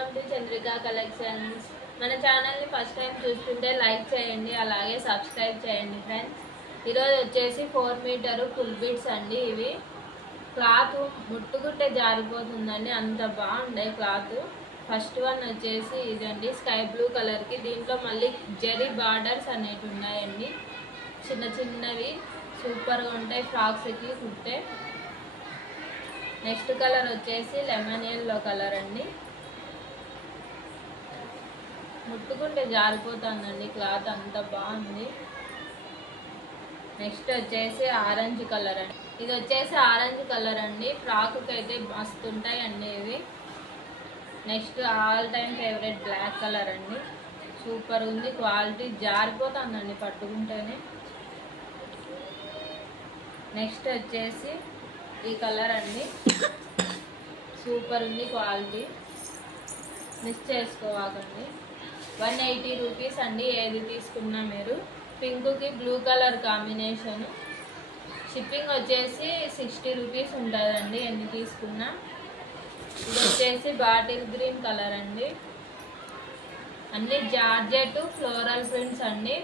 Welcome to Chandrika collections. మన ఛానల్ని first time చూస్తుంటే లైక్ చేయండి, అలాగే సబ్స్క్రైబ్ చేయండి ఫ్రెండ్స్. ఈరోజు వచ్చేసి 4 మీటర్ ఫుల్ బీట్స్ అండి. ఇవి క్లాత్ ముట్టుకుంటే జారిపోతుందండి, అంత బాగుంటాయి క్లాత్. ఫస్ట్ వన్ వచ్చేసి ఇదండి, స్కై బ్లూ కలర్కి. దీంట్లో మళ్ళీ జెరీ బార్డర్స్ అనేవి ఉన్నాయండి, చిన్న చిన్నవి సూపర్గా ఉంటాయి ఫ్రాక్స్కి కుట్టే. నెక్స్ట్ కలర్ వచ్చేసి లెమన్ ఎల్లో కలర్ అండి. ముట్టుకుంటే జారిపోతుందండి క్లాత్, అంత బాగుంది. నెక్స్ట్ వచ్చేసి ఆరెంజ్ కలర్ అండి. ఇది వచ్చేసి ఆరెంజ్ కలర్ అండి, ఫ్రాక్కి అయితే మస్తుంటాయండి ఇవి. Next all time favourite black colour అండి. సూపర్ ఉంది క్వాలిటీ, జారిపోతుందండి పట్టుకుంటేనే. నెక్స్ట్ వచ్చేసి ఈ కలర్ అండి, సూపర్ ఉంది క్వాలిటీ, మిస్ చేసుకోవాకండి. 180 రూపీస్ అండి ఏది తీసుకున్నా మీరు. పింక్కి బ్లూ కలర్ కాంబినేషన్. షిప్పింగ్ వచ్చేసి 60 రూపీస్ ఉంటుందండి ఎన్ని తీసుకున్నా. ఇది వచ్చేసి బాటిల్ గ్రీన్ కలర్ అండి. అన్ని జార్జెట్ ఫ్లోరల్ ప్రింట్స్ అండి,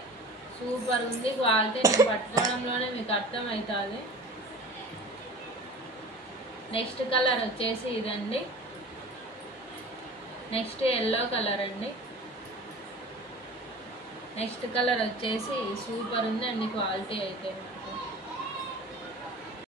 సూపర్ ఉంది క్వాలిటీ. నేను పట్టుకోవడంలోనే మీకు అర్థమవుతుంది. నెక్స్ట్ కలర్ వచ్చేసి ఇదండి. నెక్స్ట్ ఎల్లో కలర్ అండి. నెక్స్ట్ కలర్ వచ్చేసి సూపర్ ఉంది అండి క్వాలిటీ అయితే.